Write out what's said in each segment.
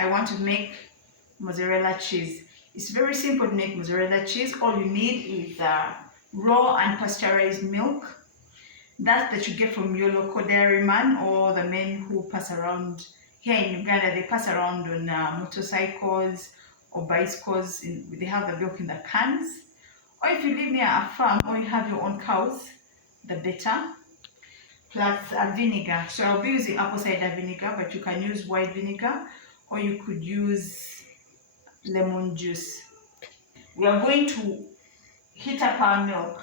I want to make mozzarella cheese. It's very simple to make mozzarella cheese. All you need is raw unpasteurized milk. That you get from your local dairyman or the men who pass around. Here in Uganda, they pass around on motorcycles or bicycles. They have the milk in the cans. Or if you live near a farm or you have your own cows, the better. Plus vinegar. So I'll be using apple cider vinegar, but you can use white vinegar or you could use lemon juice. We are going to heat up our milk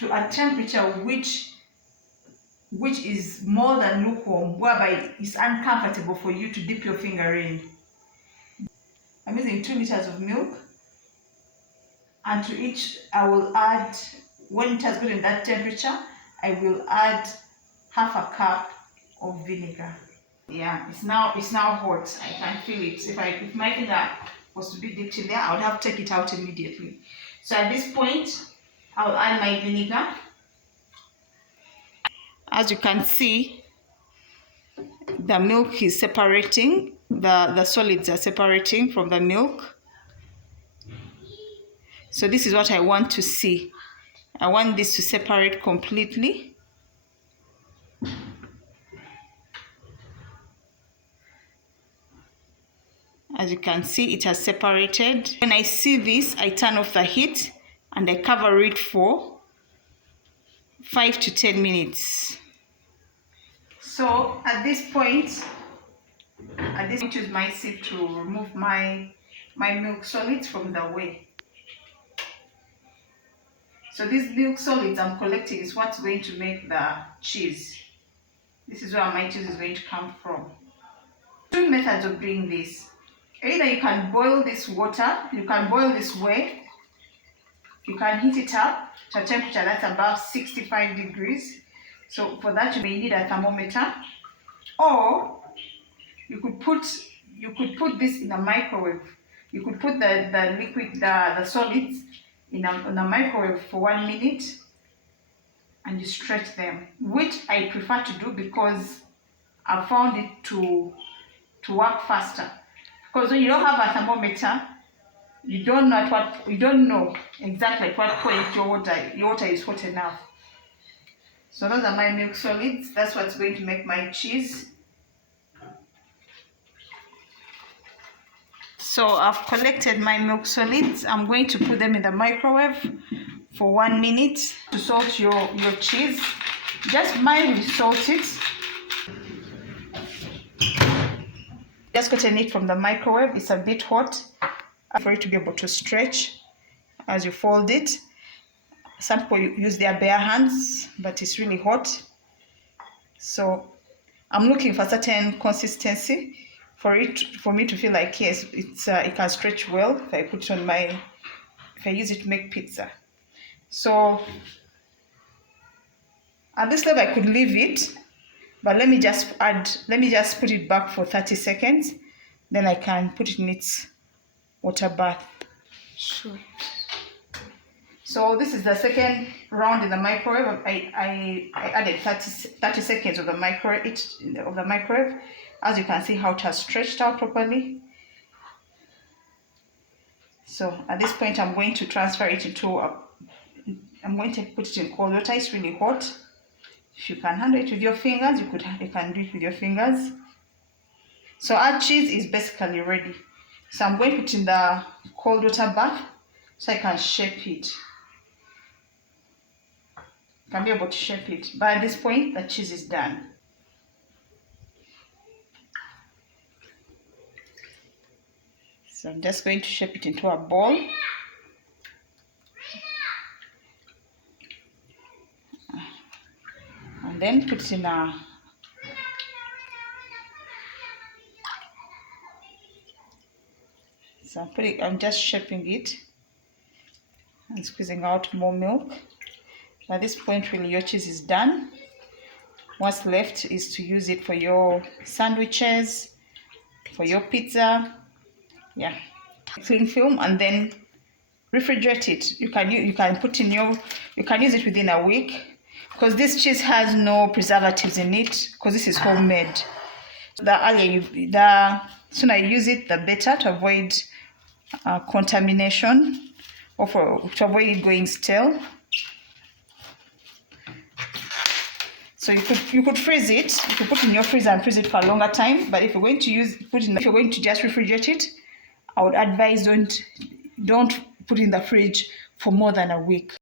to a temperature which is more than lukewarm, whereby it's uncomfortable for you to dip your finger in. I'm using 2 liters of milk, and to each I will add, when it has gotten that temperature, I will add half a cup of vinegar. Yeah, it's now hot. I can feel it. If my finger was to be dipped in there, I would have to take it out immediately. So at this point, I'll add my vinegar. As you can see, the milk is separating. The solids are separating from the milk. So this is what I want to see. I want this to separate completely. As you can see, it has separated. When I see this, I turn off the heat and I cover it for 5 to 10 minutes. So at this point, I use my sieve to remove my milk solids from the whey. So these milk solids I'm collecting is what's going to make the cheese. This is where my cheese is going to come from. 2 methods of doing this. Either you can boil this water, you can boil this whey, you can heat it up to a temperature that's above 65 degrees. So for that you may need a thermometer, or you could put this in a microwave. You could put the liquid, the solids in a microwave for 1 minute, and you stretch them, which I prefer to do because I found it to work faster. Because when you don't have a thermometer, you don't know exactly at what point your water is hot enough. So those are my milk solids. That's what's going to make my cheese. So I've collected my milk solids. I'm going to put them in the microwave for 1 minute. To salt your cheese, just mildly salt it. Just gotten it from the microwave. It's a bit hot for it to be able to stretch as you fold it. Some people use their bare hands, but it's really hot. So I'm looking for certain consistency for me to feel like, yes, it can stretch well if I put it on if I use it to make pizza. So at this level I could leave it, but let me just put it back for 30 seconds. Then I can put it in its water bath. Sure. So this is the second round in the microwave. I added 30 seconds of the microwave. As you can see how it has stretched out properly. So at this point I'm going to transfer it into I'm going to put it in cold water. It's really hot. If you can handle it with your fingers, you can do it with your fingers. So our cheese is basically ready. So I'm going to put it in the cold water bath so I can shape it. Can be able to shape it. But at this point, the cheese is done. So I'm just going to shape it into a ball. And then put it in a So I'm just shaping it and squeezing out more milk. At this point, really, your cheese is done. What's left is to use it for your sandwiches, for your pizza. Yeah, cling film, and then refrigerate it. You can use it within a week, because this cheese has no preservatives in it, because this is homemade. the sooner you use it, the better, to avoid contamination or to avoid it going stale. So you could freeze it. You could put it in your freezer and freeze it for a longer time. But if you're going to if you're going to just refrigerate it, I would advise don't put it in the fridge for more than a week.